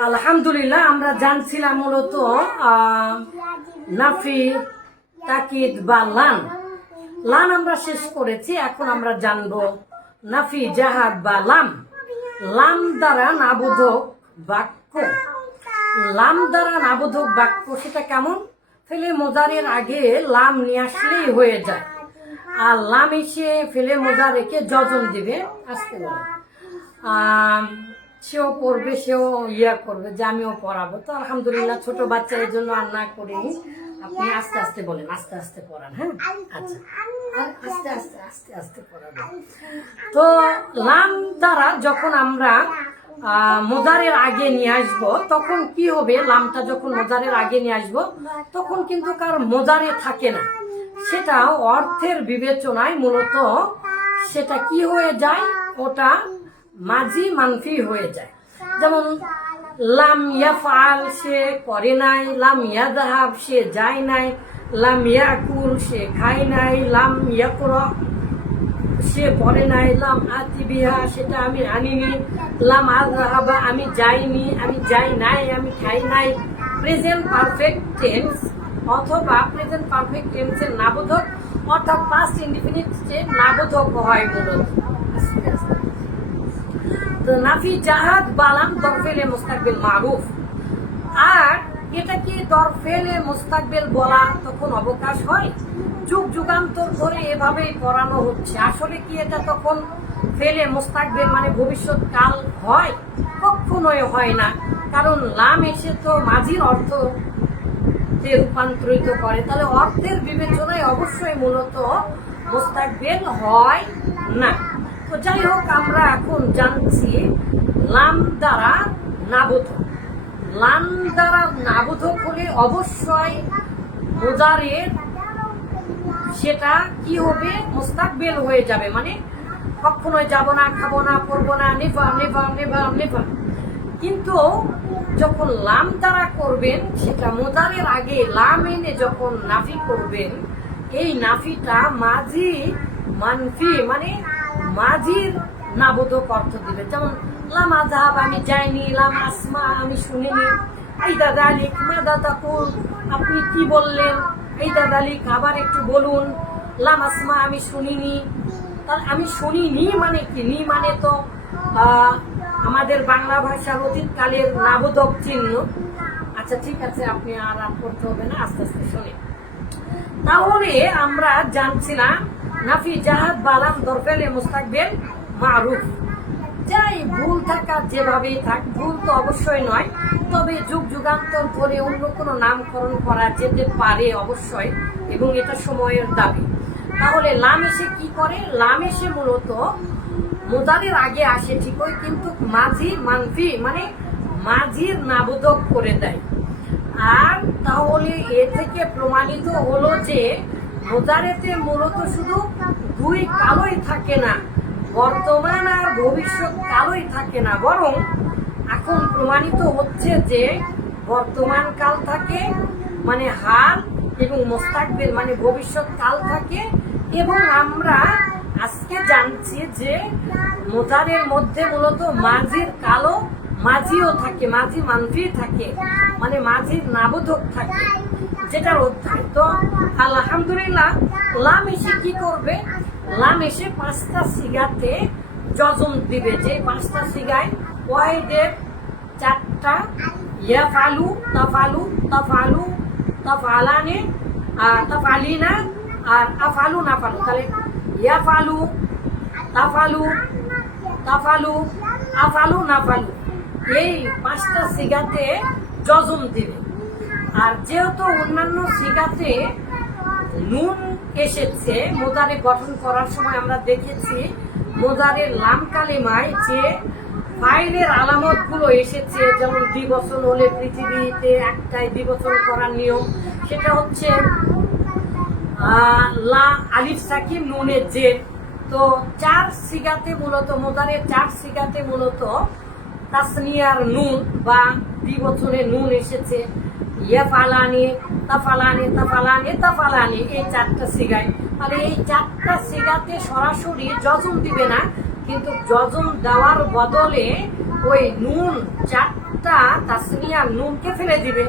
আলহামদুলিল্লাহ আমরা জানছিলাম মূলত নাফি তাকিদ বা লান। লান আমরা শেষ করেছি এখন আমরা জানব নাফি জাহাদ বা লাম। লাম দ্বারা নাবোধক বাক্য। লাম দ্বারা নাবোধক বাক্য সেটা কেমন? ফেলে মোজারের আগে লাম নিয়ে আসলেই হয়ে যায়। আর লাম এসে ফেলে মোজা রেখে যজন দিবে আসতে আম, সেও পড়বে, সেও ইয়া করবে যে আমিও পড়াবো। তো আলহামদুলিল্লাহ ছোট বাচ্চা এই জন্য আর না করিনি আপনি আস্তে আস্তে বলেন, আস্তে আস্তে পড়ান হ্যাঁ? আচ্ছা। আস্তে আস্তে আস্তে আস্তে পড়াবেন। তো লাম দ্বারা যখন আমরা মোজারের আগে নিয়ে আসব, তখন কি হবে? লামটা যখন মোজারের আগে নিয়ে আসব, তখন কিন্তু কার মোজারে থাকে না। সেটা অর্থের বিবেচনায় মূলত সেটা কি হয়ে যায়? ওটা মাঝি মানফি হয়ে যায়। যেমন, লাম ইয়াফআল, সে করে নাই, লাম ইয়াদহাব সে যায় নাই, লাম ইয়াকুল, সে খায় নাই, লাম ইয়াকরা, সে পড়ে নাই, লাম আতিবিহা সেটা আমি আনিনি, লাম আজহাবা আমি যাইনি, আমি যাই নাই, আমি খাই নাই। প্রেজেন্ট পারফেক্ট টেন্স অথবা প্রেজেন্ট পারফেক্ট টেন্সের নাবোধক, অর্থাৎ পাস্ট ইনডিফিনিট স্টেট নাবোধক হয় মূলত আস্তে আস্তে। নাফি জাহাদ বালাম তরফেলে মুস্তাকবিল মারুফ আর এটা কি তরফেলে মুস্তাকবিল বলা তখন অবকাশ হয়? যুগ যুগান্তর ধরে এভাবেই করানো হচ্ছে। আসলে কি এটা তখন ফেলে মুস্তাকবিল মানে ভবিষ্যৎ কাল হয়? কখনোই হয় না। কারণ লাম এসে তো মাঝির অর্থ রূপান্তরিত করে। তাহলে অর্থের বিবেচনায় অবশ্যই মূলত মোস্তাকবেল হয় না। তো যাই হোক, আমরা এখন জানছি লাম দ্বারা নাবোধক। লাম দ্বারা নাবোধক হলে অবশ্যই মোজারের সেটা কি হবে? মোস্তাকবেল হয়ে যাবে। মানে কখনোই যাব না, খাব না, করব না নেভা নেভা নেভা নেভা কিন্তু যখন লাম দ্বারা করবেন, সেটা মোজারের আগে লাম এনে যখন নাফি করবেন, এই নাফিটা মাঝি মানফি মানে মাঝির নাবোধক অর্থ দিবে। যেমন, লামা জাহাব আমি যাইনি, লাম আসমা, আমি শুনিনি। এই দাদা আলিক, মা দাদা কুল, আপনি কি বললেন? এই দাদা আলিক, আবার একটু বলুন। লাম আসমা, আমি শুনিনি। তাহলে আমি শুনিনি মানে কি? নি মানে তো আমাদের বাংলা ভাষার অতীতকালের নাবোধক চিহ্ন। আচ্ছা ঠিক আছে, আপনি আর রাত করতে হবে না, আস্তে আস্তে শুনে। তাহলে আমরা জানছিলাম নাফি জাহাদ বালাম দরফেলে মুস্তাকবেল মারুফ। যাই ভুল থাকা যেভাবেই থাক, ভুল তো অবশ্যই নয়, তবে যুগ যুগান্তর ধরে অন্য কোনো নামকরণ করা যেতে পারে অবশ্যই, এবং এটা সময়ের দাবি। তাহলে লাম কি করে? লাম মূলত মোদারের আগে আসে ঠিকই, কিন্তু মাঝি মানফি মানে মাঝির নাবোধক করে দেয়। আর তাহলে এ থেকে প্রমাণিত হলো যে মোদারেতে মূলত শুধু দুই কালোই থাকে না, বর্তমান আর ভবিষ্যৎ কালোই থাকে না, বরং এখন প্রমাণিত হচ্ছে যে বর্তমান কাল থাকে মানে হাল এবং মোস্তাকবিল মানে ভবিষ্যৎ কাল থাকে এবং আমরা আজকে জানছি যে মোজারের মধ্যে মূলত মাঝির কালো মাঝিও থাকে, মাঝি মানফি থাকে মানে মাঝির নাবোধক থাকে। যেটার অধ্যায় তো আলহামদুলিল্লাহ, লাম এসে কি করবে? লাম এসে পাঁচটা সিগাতে যজম দিবে। যে পাঁচটা সিগায় ওয়াহিদের চারটা ইয়াফালু তাফালু তাফালু তাফালানে আর তাফালিনা আর আফালু নাফালু তাহলে ইয়াফালু তাফালু তাফালু আফালু নাফালু এই পাঁচটা সিগাতে যজম দিবে। আর যেহেতু অন্যান্য সিগাতে নুন এসেছে, মোদারে গঠন করার সময় আমরা দেখেছি মোদারের লাম কালিমায় যে ফাইলের আলামতগুলো এসেছে, যেমন দ্বিবচন হলে পৃথিবীতে একটাই দ্বিবচন করার নিয়ম, সেটা হচ্ছে লা আলিফ সাকিব নুনের যে। তো চার সিগাতে মূলত, মোদারের চার সিগাতে মূলত তাসনিয়ার নুন বা দ্বিবচনে নুন এসেছে। ইয়াফালানি তাফালানি তাফালানি তাফালানি এই চারটা সিগায়। তাহলে এই চারটা সিগাতে সরাসরি যজম দিবে না, কিন্তু যজম দেওয়ার বদলে ওই নুন চার নুনটা তাসনিয়া নুনকে ফেলে দিবে।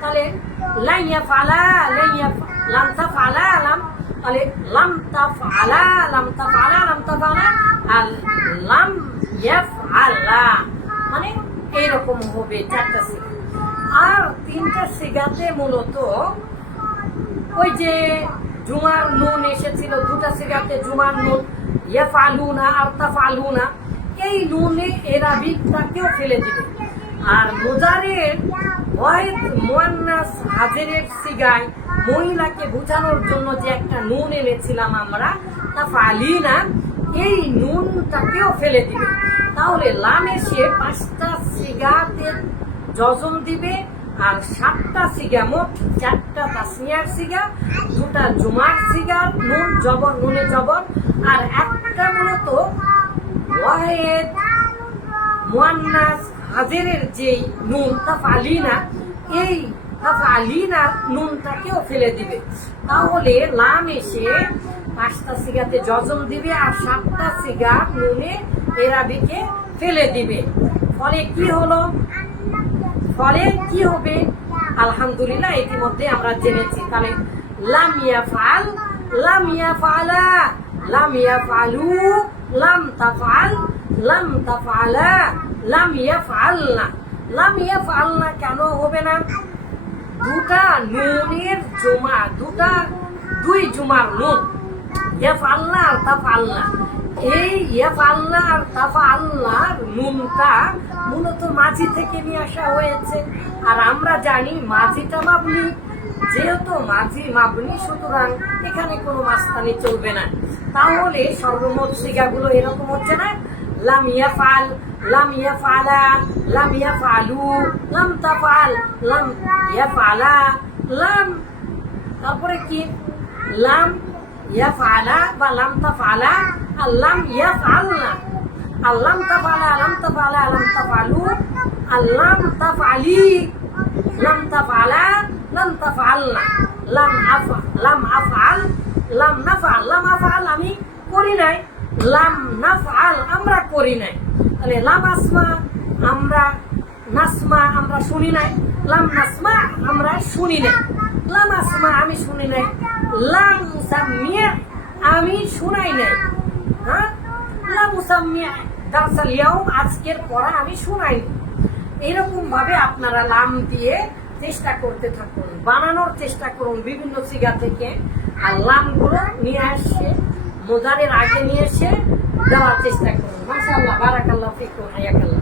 তাহলে লাইয়া ফালা, লাইয়া লামতা ফালা, লাম, তাহলে লামতা ফালা লামতা ফালা লামতা ফালা, আর লাম ইয়াফআলা মানে এইরকম হবে চারটা সিগা। আর তিনটা সিগাতে মূলত ওই যে জুমার নুন এসেছিল, দুটা সিগাতে জুমার নুন ইয়ে ফালুনা আর ফালুনা এই নুনে এরা বিকটাকেও ফেলে দিবে। আর মোজারের ওয়াহিদ মোয়ান্নাস হাজেরের সিগায় মহিলাকে বোঝানোর জন্য যে একটা নুন এনেছিলাম আমরা তা ফালি না এই নুনটাকেও ফেলে দিবে। তাহলে লাম এসে পাঁচটা সিগাতে জজম দিবে, আর সাতটা সিগা চারটা তাসনিয়ার সিগা, দুটা জুমার সিগার নুন জবর, নুনে জবর, আর একটা মূলত ওয়াহেদ, মুয়ান্নাস, হাজেরের যে নুন তা ফালিনা এই তা ফালিনা নুনটাকেও ফেলে দিবে। তাহলে লাম এসে পাঁচটা সিগাতে জজম দিবে, আর সাতটা সিগা নুনে এরাবিকে ফেলে দিবে। ফলে কি হলো? ফলে কি হবে? আলহামদুলিল্লাহ, ইতিমধ্যে আমরা জেনেছি। তাহলে, লাম ইয়াফাল লাম ইয়াফালা লাম ইয়াফালু লাম তাফাল লাম তাফালা লাম ইয়াফালনা লাম ইয়াফালনা কেন হবে না? দুটা নুনের জমা, দুটা, দুই জুমার নুন। ইয়াফালনা আর তাফালনা এই ইয়াফালনা আর তাফালনার নুনটা মূলত মাঝি থেকে নিয়ে আসা হয়েছে। আর আমরা জানি মাঝিটা মাবনি যেহেতু মাঝি মাবনি সুতরাং এখানে কোনো মাস্তানি চলবে না। তাহলে সর্বমোট সিগাগুলো এরকম হচ্ছে না, লাম ইয়াফাল, লাম ইয়াফালা, লাম ইয়াফালু, লাম তাফাল, লাম ইয়াফালা, লাম, তারপরে কি? লাম ইয়াফালা বা লাম তাফালা আর লাম ইয়াফালনা আল্লাম তাফালা আলাম তাফালা আলাম তাফালু আল্লাম তাফালি লাম তাফালা লাম তাফালনা লাম আফা লাম আফআল লাম নাফআল লাম আফআল আমি করি নাই। লাম নাফআল আমরা করি নাই। তাহলে লাম আসমা আমরা নাসমা আমরা শুনি নাই। লাম নাসমা আমরা শুনি নাই। লাম আসমা আমি শুনি নাই। লাম সামিয়া, আমি শুনাই নাই। হ্যাঁ? লাম সামিয়া দারসাল ইয়াউম আজকের পড়া আমি শুনাই। এরকম ভাবে আপনারা লাম দিয়ে চেষ্টা করতে থাকুন, বানানোর চেষ্টা করুন বিভিন্ন সিগা থেকে। আর লামগুলো নিয়ে আসছে মোজারের আগে নিয়ে এসে দেওয়ার চেষ্টা করুন। মাশাআল্লাহ, বারাকাল্লাহ ফিকুম, হায়াকাল্লাহ।